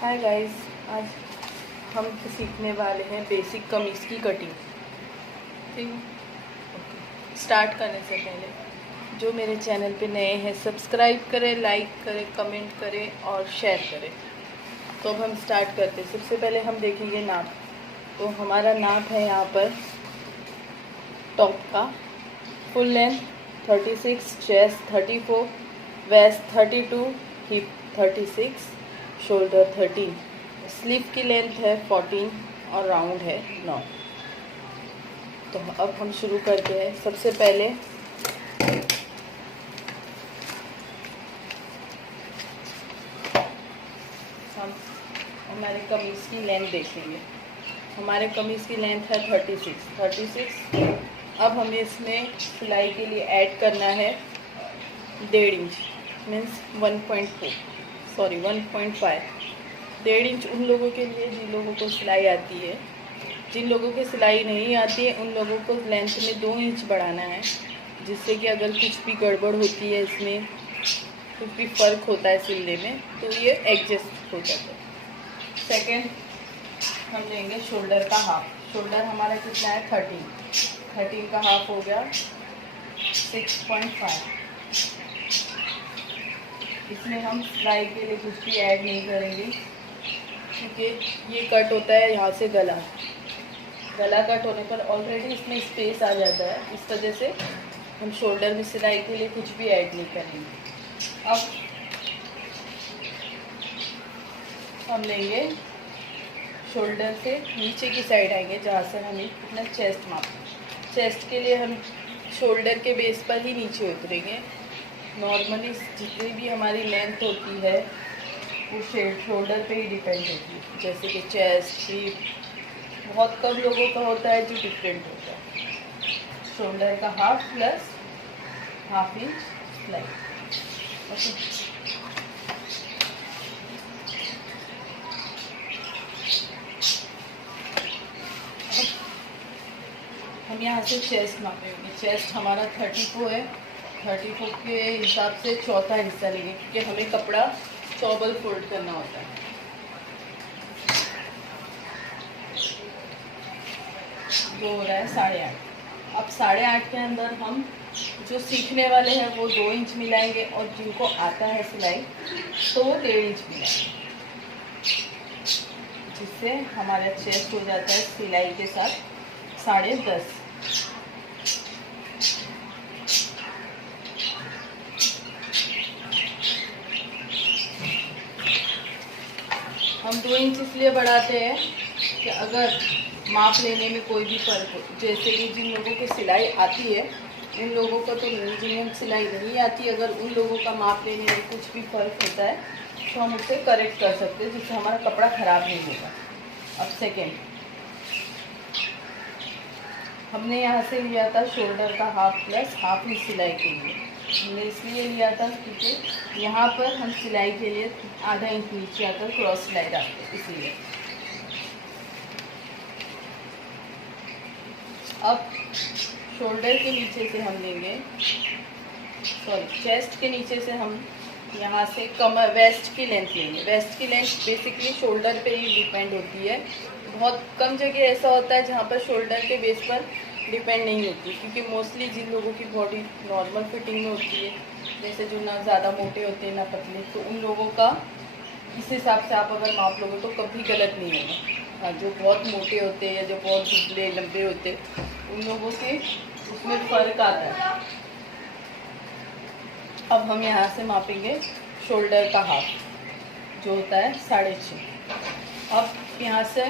Hi guys, आज हम सीखने वाले हैं बेसिक कमीज़ की कटिंग। ठीक है, स्टार्ट करने से पहले जो मेरे चैनल पे नए हैं सब्सक्राइब करें, लाइक करें, कमेंट करें और शेयर करें। तो अब हम स्टार्ट करते हैं। सबसे पहले हम देखेंगे नाप। तो हमारा नाप है यहाँ पर टॉप का full length 36, chest 34, waist 32, hip 36, shoulder 13, sleeve की लेंथ है 14 और राउंड है 9। तो अब हम शुरू करते हैं। सबसे पहले हम हमारे कमीज़ की लेंथ देखेंगे। हमारे कमीज़ की लेंथ है 36। अब हमें इसमें सिलाई के लिए ऐड करना है 1.5 इंच, मीन्स 1.5। 1.5 इंच उन लोगों के लिए जिन लोगों को सिलाई आती है। जिन लोगों को सिलाई नहीं आती है उन लोगों को लेंथ में 2 इंच बढ़ाना है, जिससे कि अगर कुछ भी गड़बड़ होती है, इसमें कुछ भी फ़र्क होता है सिलने में, तो ये एडजस्ट हो जाता है। सेकेंड, हम लेंगे शोल्डर का हाफ। शोल्डर हमारा कितना है 13 का हाफ हो गया 6.5। इसमें हम सिलाई के लिए कुछ भी ऐड नहीं करेंगे, क्योंकि ये कट होता है यहाँ से गला कट होने पर ऑलरेडी इसमें स्पेस आ जाता है। इस वजह से हम शोल्डर में सिलाई के लिए कुछ भी ऐड नहीं करेंगे। अब हम लेंगे शोल्डर से नीचे की साइड आएंगे, जहाँ से हमें अपना चेस्ट मापना। चेस्ट के लिए हम शोल्डर के बेस पर ही नीचे उतरेंगे। नॉर्मली जितनी भी हमारी लेंथ होती है वो शोल्डर पे ही डिपेंड होती है। जैसे कि चेस्ट, हिप, बहुत कम लोगों का होता है जो डिफरेंट होता है। शोल्डर का हाफ प्लस ½ इंच सिलाई। हम यहाँ से चेस्ट मापेंगे। चेस्ट हमारा 34 है। 34 के हिसाब से चौथा हिस्सा लेंगे, क्योंकि हमें कपड़ा डबल फोल्ड करना होता है। जो हो रहा है 8.5। अब 8.5 के अंदर हम जो सीखने वाले हैं वो 2 इंच मिलाएंगे, और जिनको आता है सिलाई तो वो 1.5 इंच मिलाएंगे, जिससे हमारा चेस्ट हो जाता है सिलाई के साथ 10.5। हम 2 इंच इसलिए बढ़ाते हैं कि अगर माप लेने में कोई भी फ़र्क हो, जैसे कि जिन लोगों को सिलाई आती है उन लोगों को तो नहीं, जिन्हें सिलाई नहीं आती, अगर उन लोगों का माप लेने में कुछ भी फ़र्क होता है तो हम उसे करेक्ट कर सकते हैं, जिससे हमारा कपड़ा ख़राब नहीं होगा। अब सेकेंड, हमने यहाँ से लिया था शोल्डर का हाफ प्लस ½ इंच सिलाई के लिए। हमने इसलिए लिया था क्योंकि यहाँ पर हम सिलाई के लिए ½ इंच नीचे आकर क्रॉस सिलाई डालते हैं, इसलिए। अब शोल्डर के नीचे से हम लेंगे, चेस्ट के नीचे से हम यहाँ से कमर वेस्ट की लेंथ लेंगे। वेस्ट की लेंथ बेसिकली शोल्डर पे ही डिपेंड होती है। बहुत कम जगह ऐसा होता है जहाँ पर शोल्डर के बेस पर डिपेंड नहीं होती, क्योंकि मोस्टली जिन लोगों की बॉडी नॉर्मल फिटिंग में होती है, जैसे जो ना ज़्यादा मोटे होते हैं ना पतले, तो उन लोगों का इस हिसाब से आप अगर माप लोगे तो कभी गलत नहीं होगा। हाँ, जो बहुत मोटे होते हैं या जो बहुत दुबले लंबे होते हैं उन लोगों के उसमें फ़र्क आता है। अब हम यहाँ से मापेंगे शोल्डर का हाफ, जो होता है 6.5। अब यहाँ से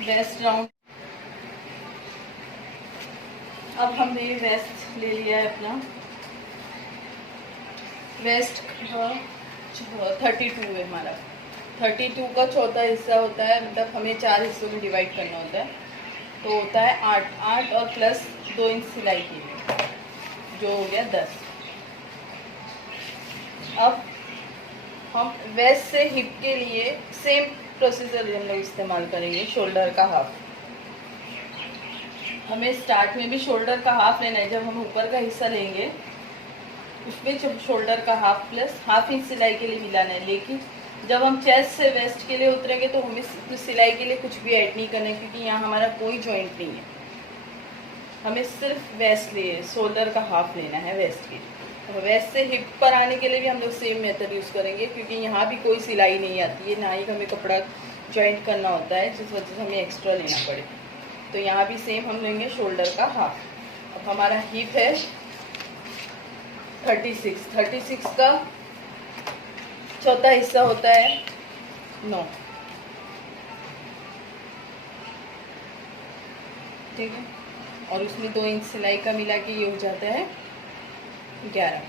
वेस्ट राउंड, अब हमने ये वेस्ट ले लिया है अपना। वेस्ट 32 है हमारा। 32 का चौथा हिस्सा होता है, मतलब हमें 4 हिस्सों में डिवाइड करना होता है, तो होता है 8 और प्लस 2 इंच सिलाई के लिए, जो हो गया 10। अब हम वेस्ट से हिप के लिए सेम प्रोसीजर हम लोग इस्तेमाल करेंगे। शोल्डर का हाफ, हमें स्टार्ट में भी शोल्डर का हाफ लेना है। जब हम ऊपर का हिस्सा लेंगे उसमें जब शोल्डर का हाफ प्लस ½ इंच सिलाई के लिए मिलाना है, लेकिन जब हम चेस्ट से वेस्ट के लिए उतरेंगे तो हमें सिलाई के लिए कुछ भी ऐड नहीं करना है, क्योंकि यहाँ हमारा कोई जॉइंट नहीं है। हमें सिर्फ वेस्ट लिए शोल्डर का हाफ लेना है वेस्ट के लिए। वेस्ट से हिप पर आने के लिए भी हम लोग सेम मेथड यूज़ करेंगे, क्योंकि यहाँ भी कोई सिलाई नहीं आती है, ना ही हमें कपड़ा जॉइंट करना होता है, जिस वजह से हमें एक्स्ट्रा लेना पड़े। तो यहाँ भी सेम हम लेंगे शोल्डर का हाफ। अब हमारा हिप है 36 का चौथा हिस्सा होता है 9, ठीक है, और उसमें 2 इंच सिलाई का मिला के ये हो जाता है 11।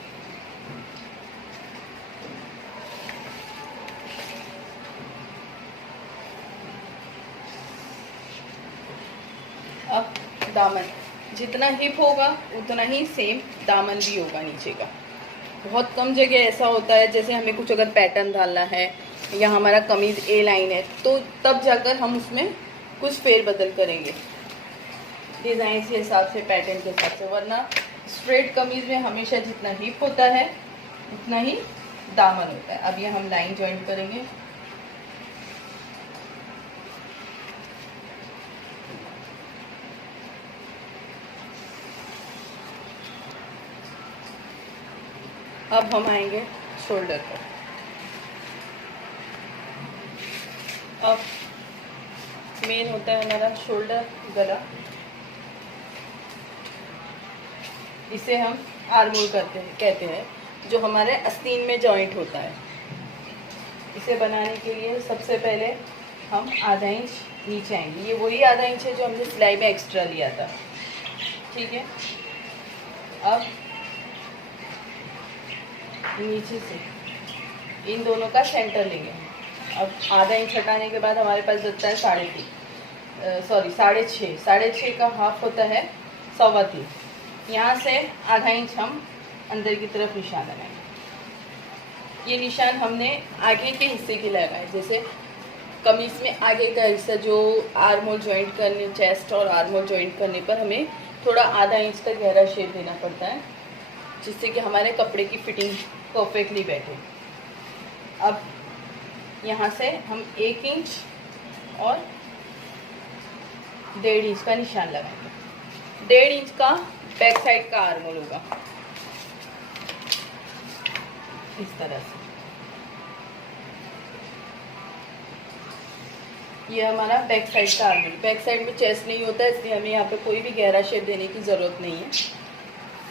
अब दामन, जितना हिप होगा उतना ही सेम दामन भी होगा नीचे का। बहुत कम जगह ऐसा होता है, जैसे हमें कुछ अगर पैटर्न डालना है या हमारा कमीज़ ए लाइन है, तो तब जाकर हम उसमें कुछ फेरबदल करेंगे डिज़ाइन के हिसाब से, पैटर्न के हिसाब से, वरना स्ट्रेट कमीज़ में हमेशा जितना हिप होता है उतना ही दामन होता है। अब ये हम लाइन जॉइंट करेंगे। अब हम आएंगे शोल्डर पर। अब मेन होता है हमारा शोल्डर, गला, इसे हम आर्मोल कहते हैं, जो हमारे आस्तीन में जॉइंट होता है। इसे बनाने के लिए सबसे पहले हम आधा इंच नीचे आएंगे। ये वही आधा इंच है जो हमने सिलाई में एक्स्ट्रा लिया था, ठीक है। अब नीचे से इन दोनों का सेंटर लेंगे। अब आधा इंच हटाने के बाद हमारे पास बचता है 6.5 का हाफ होता है 3.25। यहाँ से आधा इंच हम अंदर की तरफ निशान लगाएंगे। ये निशान हमने आगे के हिस्से के लगाए, जैसे कमीज में आगे का हिस्सा जो आर्मोल जॉइंट करने, चेस्ट और आर्मोल जॉइंट करने पर हमें थोड़ा आधा इंच का गहरा शेप देना पड़ता है, जिससे कि हमारे कपड़े की फिटिंग परफेक्टली बैठे। अब यहाँ से हम 1 इंच और 1.5 इंच का निशान लगाएंगे। 1.5 इंच का बैक साइड का आर्मोल होगा इस तरह से। ये हमारा बैक साइड का आर्मोल। बैक साइड में चेस्ट नहीं होता है, इसलिए हमें यहाँ पे कोई भी गहरा शेप देने की ज़रूरत नहीं है।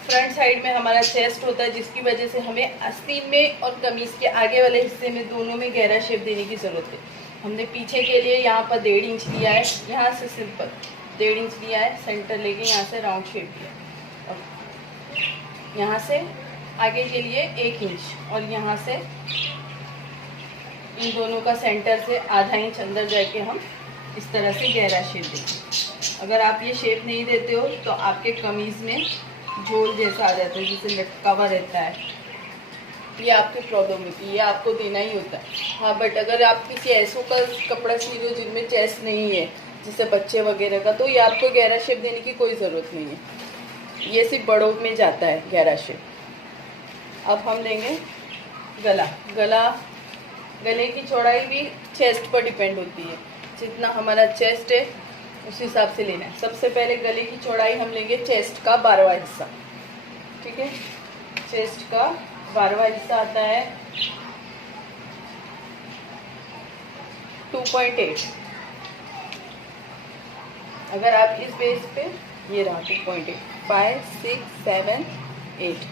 फ्रंट साइड में हमारा चेस्ट होता है, जिसकी वजह से हमें आस्तीन में और कमीज़ के आगे वाले हिस्से में दोनों में गहरा शेप देने की ज़रूरत है। हमने पीछे के लिए यहाँ पर 1.5 इंच लिया है, यहाँ से सिंपल 1.5 इंच लिया है, सेंटर लेके यहाँ से राउंड शेप लिया। और यहाँ से आगे के लिए 1 इंच और यहाँ से इन दोनों का सेंटर से आधा इंच अंदर जाके हम इस तरह से गहरा शेप देंगे। अगर आप ये शेप नहीं देते हो तो आपके कमीज़ में झोल जैसा आ जाता है, जिसे लटका हुआ रहता है। ये आपकी प्रॉब्लम होती है, ये आपको देना ही होता है। हाँ, बट अगर आप किसी ऐसों का कपड़ा सी रहे हो जिनमें चेस्ट नहीं है, जैसे बच्चे वगैरह का, तो ये आपको गहरा शेप देने की कोई ज़रूरत नहीं है। ये सिर्फ बड़ों में जाता है गहरा शेप। अब हम लेंगे गला। गले की चौड़ाई भी चेस्ट पर डिपेंड होती है। जितना हमारा चेस्ट है उस हिसाब से लेना है। सबसे पहले गले की चौड़ाई हम लेंगे चेस्ट का 12वां हिस्सा, ठीक है। चेस्ट का 12वां हिस्सा आता है 2.8। अगर आप इस बेस पे, ये रहा 2.8, 5, 6, 7, 8।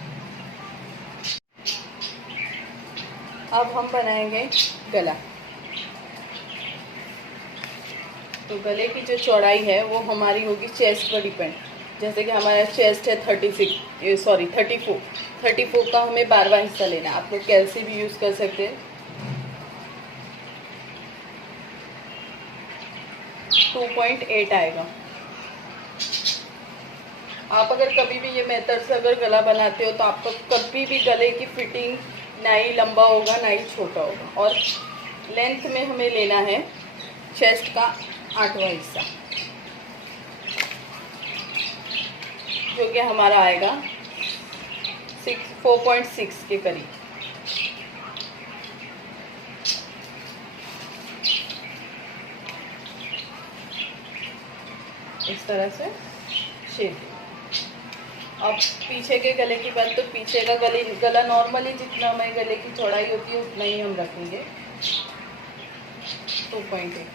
अब हम बनाएंगे गला। तो गले की जो चौड़ाई है वो हमारी होगी चेस्ट पर डिपेंड। जैसे कि हमारा चेस्ट है 34 का हमें 12वां हिस्सा लेना है। आप लोग कैल्सी भी यूज़ कर सकते हैं। 2.8 आएगा। आप अगर कभी भी ये मेथड से अगर गला बनाते हो तो आपको कभी भी गले की फिटिंग ना ही लंबा होगा ना ही छोटा होगा। और लेंथ में हमें लेना है चेस्ट का 8वां हिस्सा, जो कि हमारा आएगा 4.6 के करीब। इस तरह से शेप। अब पीछे के गले की बात, तो पीछे का गला नॉर्मली जितना हमारे गले की चौड़ाई होती है उतना ही हम रखेंगे, 2.8।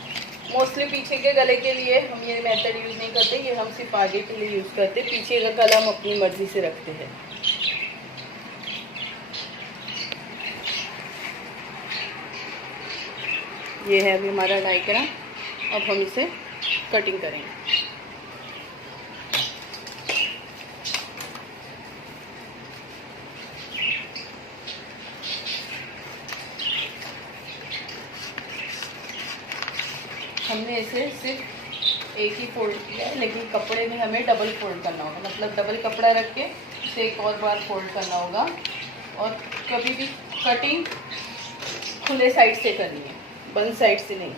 मोस्टली पीछे के गले के लिए हम ये मेथड यूज़ नहीं करते, ये हम सिर्फ आगे के लिए यूज़ करते। पीछे का गला हम अपनी मर्ज़ी से रखते हैं। ये है अभी हमारा डायग्राम। अब हम इसे कटिंग करेंगे। हमने इसे सिर्फ एक ही फोल्ड किया है, लेकिन कपड़े में हमें डबल फोल्ड करना होगा, मतलब डबल कपड़ा रख के इसे एक और बार फोल्ड करना होगा। और कभी भी कटिंग खुले साइड से करनी है, बंद साइड से नहीं।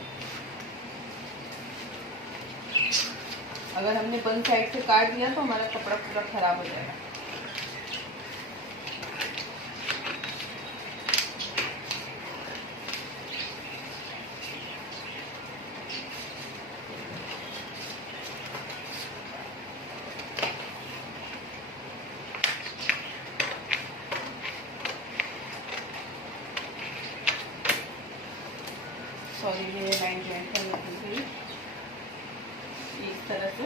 अगर हमने बंद साइड से काट दिया तो हमारा कपड़ा पूरा ख़राब हो जाएगा। सॉरी, ये लाइन ज्वाइन करने के लिए इस तरह से